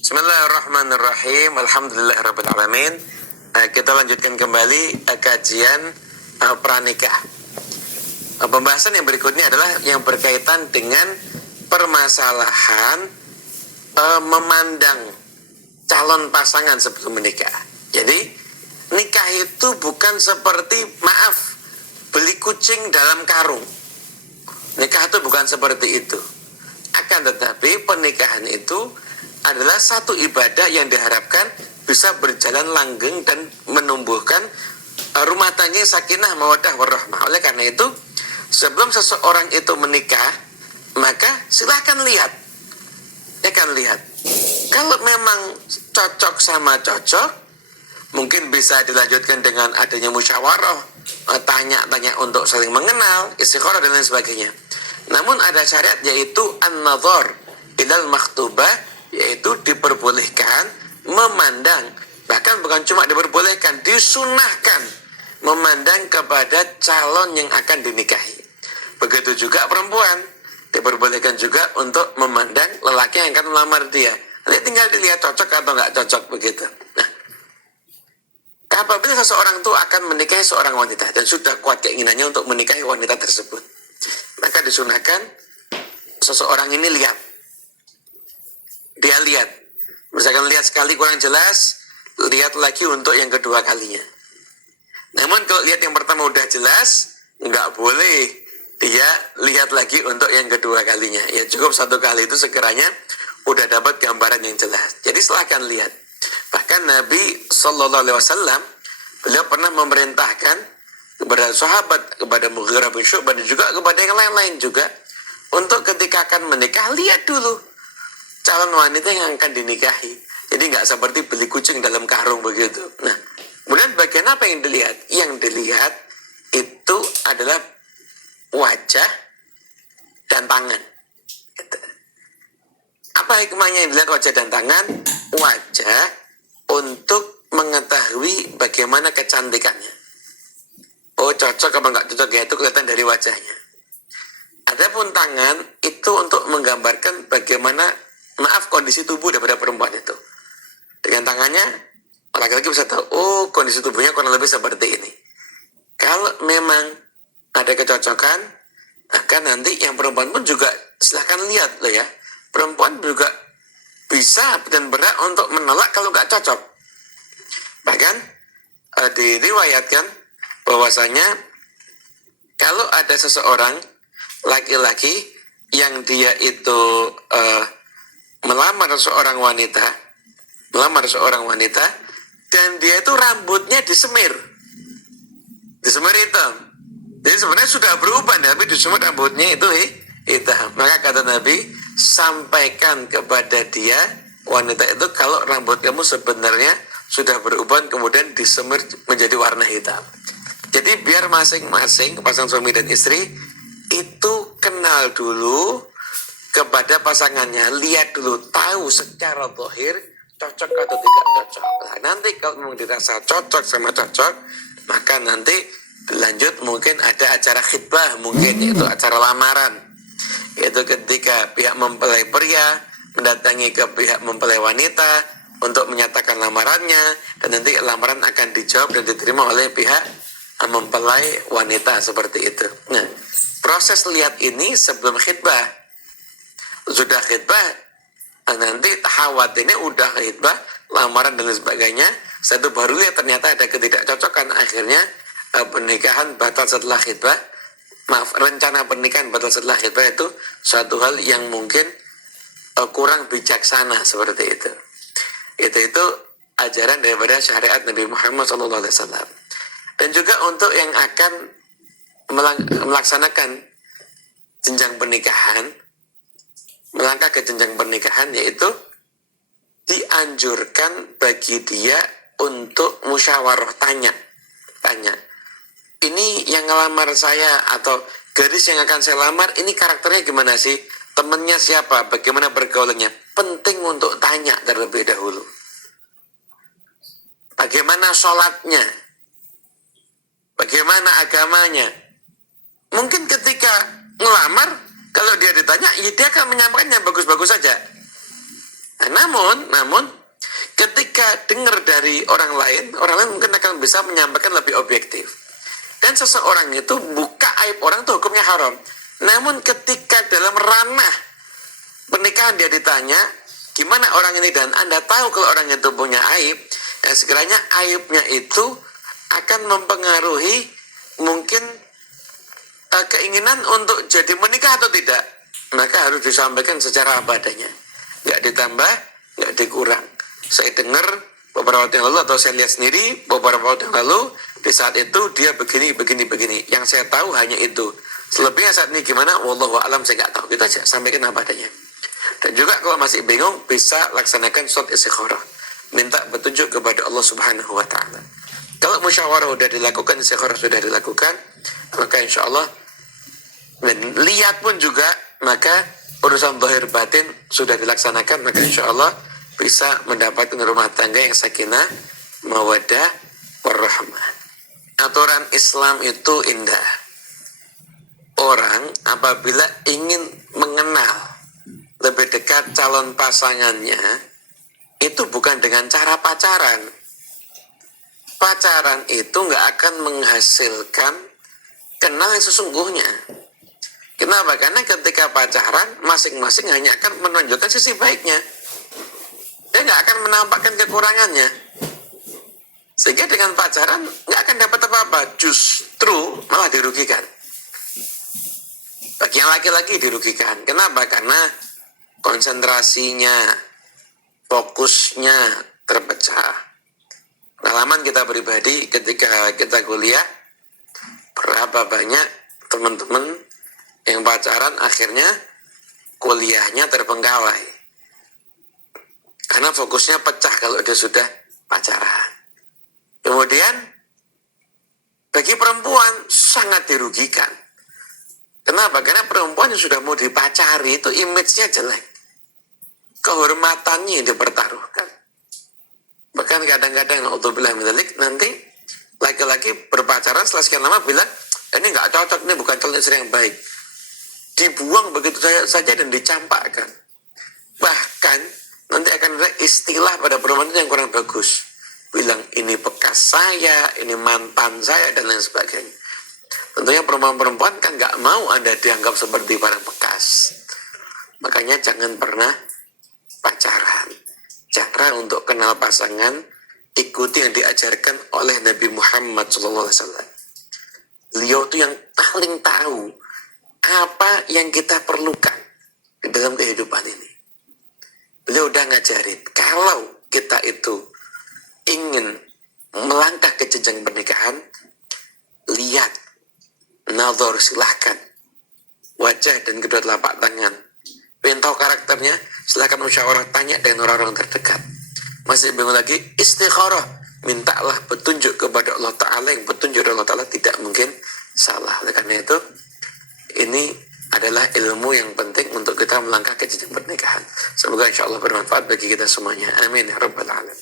Bismillahirrahmanirrahim. Alhamdulillahirrabbilalamin. Kita lanjutkan kembali kajian pranikah. Pembahasan yang berikutnya adalah yang berkaitan dengan permasalahan memandang calon pasangan sebelum menikah. Jadi nikah itu bukan seperti beli kucing dalam karung. Nikah itu bukan seperti itu. Akan tetapi pernikahan itu adalah satu ibadah yang diharapkan bisa berjalan langgeng dan menumbuhkan rumah tangga sakinah mawaddah warahmah. Oleh karena itu, sebelum seseorang itu menikah, maka silakan lihat. Kalau memang cocok sama cocok, mungkin bisa dilanjutkan dengan adanya musyawarah, tanya-tanya untuk saling mengenal, istikharah dan lain sebagainya. Namun ada syariat yaitu an-nadhar ilal makhtubah, yaitu diperbolehkan memandang, bahkan bukan cuma diperbolehkan, disunahkan memandang kepada calon yang akan dinikahi. Begitu juga perempuan diperbolehkan juga untuk memandang lelaki yang akan melamar dia. Nanti tinggal dilihat cocok atau nggak cocok begitu. Nah, apabila seseorang itu akan menikahi seorang wanita dan sudah kuat keinginannya untuk menikahi wanita tersebut, maka disunahkan seseorang ini dia lihat, misalkan lihat sekali kurang jelas, lihat lagi untuk yang kedua kalinya. Namun kalau lihat yang pertama udah jelas, nggak boleh dia lihat lagi untuk yang kedua kalinya. Ya cukup satu kali itu sekiranya udah dapat gambaran yang jelas. Jadi silakan lihat. Bahkan Nabi Shallallahu Alaihi Wasallam beliau pernah memerintahkan kepada sahabat, kepada Mughirah bin Syu'bah dan juga kepada yang lain-lain juga, untuk ketika akan menikah lihat dulu calon wanita yang akan dinikahi. Jadi nggak seperti beli kucing dalam karung begitu. Nah, kemudian bagian apa yang dilihat? Yang dilihat itu adalah wajah dan tangan. Gitu. Apa hikmahnya yang dilihat wajah dan tangan? Wajah untuk mengetahui bagaimana kecantikannya. Oh, cocok apa nggak cocok ya, itu kelihatan dari wajahnya. Adapun tangan itu untuk menggambarkan bagaimana kondisi tubuh daripada perempuan itu. Dengan tangannya laki-laki bisa tahu, oh kondisi tubuhnya kurang lebih seperti ini. Kalau memang ada kecocokan, maka nanti yang perempuan pun juga silahkan lihat loh ya. Perempuan juga bisa dan berhak untuk menolak kalau nggak cocok. Bahkan diriwayatkan bahwasanya kalau ada seseorang laki-laki yang dia itu melamar seorang wanita dan dia itu rambutnya disemir hitam. Jadi sebenarnya sudah berubah, tapi disemir rambutnya itu hitam. Maka kata Nabi, sampaikan kepada dia, wanita itu, kalau rambut kamu sebenarnya sudah berubah kemudian disemir menjadi warna hitam. Jadi biar masing-masing pasangan suami dan istri itu kenal dulu kepada pasangannya, lihat dulu, tahu secara zahir cocok atau tidak cocok. Nah, nanti kalau memang dirasa cocok sama cocok, maka nanti lanjut mungkin ada acara khitbah, mungkin yaitu acara lamaran. Yaitu ketika pihak mempelai pria mendatangi ke pihak mempelai wanita untuk menyatakan lamarannya, dan nanti lamaran akan dijawab dan diterima oleh pihak mempelai wanita, seperti itu. Nah, proses lihat ini sebelum khitbah. Sudah khitbah, nanti tahawat ini udah khitbah, lamaran dan lain sebagainya. Satu baru lihat ternyata ada ketidakcocokan, akhirnya pernikahan batal setelah khitbah. Rencana pernikahan batal setelah khitbah itu suatu hal yang mungkin kurang bijaksana, seperti itu. Itu ajaran daripada syariat Nabi Muhammad SAW. Dan juga untuk yang akan melaksanakan jenjang pernikahan, melangkah ke jenjang pernikahan, yaitu dianjurkan bagi dia untuk musyawarah, tanya. Ini yang ngelamar saya atau gadis yang akan saya lamar, ini karakternya gimana sih? Temennya siapa? Bagaimana pergaulannya? Penting untuk tanya terlebih dahulu. Bagaimana sholatnya? Bagaimana agamanya? Mungkin ketika ngelamar, kalau dia ditanya, ya dia akan menyampaikan yang bagus-bagus saja. Nah, namun ketika dengar dari orang lain mungkin akan bisa menyampaikan lebih objektif. Dan seseorang itu buka aib orang itu hukumnya haram. Namun ketika dalam ranah pernikahan dia ditanya, gimana orang ini, dan Anda tahu kalau orang itu punya aib, ya sekiranya aibnya itu akan mempengaruhi mungkin keinginan untuk jadi menikah atau tidak, maka harus disampaikan secara apa adanya, nggak ditambah, nggak dikurang. Saya dengar beberapa waktu yang lalu, atau saya lihat sendiri beberapa waktu yang lalu, di saat itu dia begini. Yang saya tahu hanya itu. Selebihnya saat ini gimana, wallahu alam, saya nggak tahu. Kita aja sampaikan apa adanya. Dan juga kalau masih bingung, bisa laksanakan sholat istikharah, minta petunjuk kepada Allah Subhanahu wa Ta'ala. Kalau musyawarah sudah dilakukan, istikharah sudah dilakukan, maka insya Allah, dan lihat pun juga, maka urusan zahir batin sudah dilaksanakan, maka insya Allah bisa mendapatkan rumah tangga yang sakinah, mawaddah, warahmah. Aturan Islam itu indah. Orang apabila ingin mengenal lebih dekat calon pasangannya, itu bukan dengan cara pacaran. Pacaran itu nggak akan menghasilkan kenal yang sesungguhnya. Kenapa? Karena ketika pacaran, masing-masing hanya akan menunjukkan sisi baiknya. Dia nggak akan menampakkan kekurangannya. Sehingga dengan pacaran nggak akan dapat apa-apa, justru malah dirugikan. Bagi yang laki-laki dirugikan. Kenapa? Karena konsentrasinya, fokusnya terpecah. Pengalaman kita pribadi ketika kita kuliah, berapa banyak teman-teman yang pacaran akhirnya kuliahnya terbengkalai. Karena fokusnya pecah kalau dia sudah pacaran. Kemudian bagi perempuan sangat dirugikan. Kenapa? Karena perempuan yang sudah mau dipacari itu image-nya jelek. Kehormatannya dipertaruhkan. Bahkan kadang-kadang naudzubillah min dzalik, nanti laki-laki berpacaran setelah sekian lama bilang, ini nggak cocok, ini bukan calon istri yang baik. Dibuang begitu saja dan dicampakkan. Bahkan nanti akan ada istilah pada perempuan itu yang kurang bagus. Bilang ini bekas saya, ini mantan saya, dan lain sebagainya. Tentunya perempuan-perempuan kan nggak mau Anda dianggap seperti barang bekas. Makanya jangan pernah pacaran. Cara untuk kenal pasangan, ikuti yang diajarkan oleh Nabi Muhammad SAW. Beliau itu yang paling tahu apa yang kita perlukan di dalam kehidupan ini. Beliau udah ngajarin, kalau kita itu ingin melangkah ke jenjang pernikahan, lihat, nazar, silahkan wajah dan kedua telapak tangan. Pengen tahu karakternya, silahkan musyawarah, tanya dengan orang-orang terdekat. Masih bingung lagi, istikharah, mintalah petunjuk kepada Allah Ta'ala, yang petunjuk dari Allah Ta'ala tidak mungkin salah. Oleh karena itu, ini adalah ilmu yang penting untuk kita melangkah ke jenjang pernikahan. Semoga insya Allah bermanfaat bagi kita semuanya. Amin ya rabbal alamin.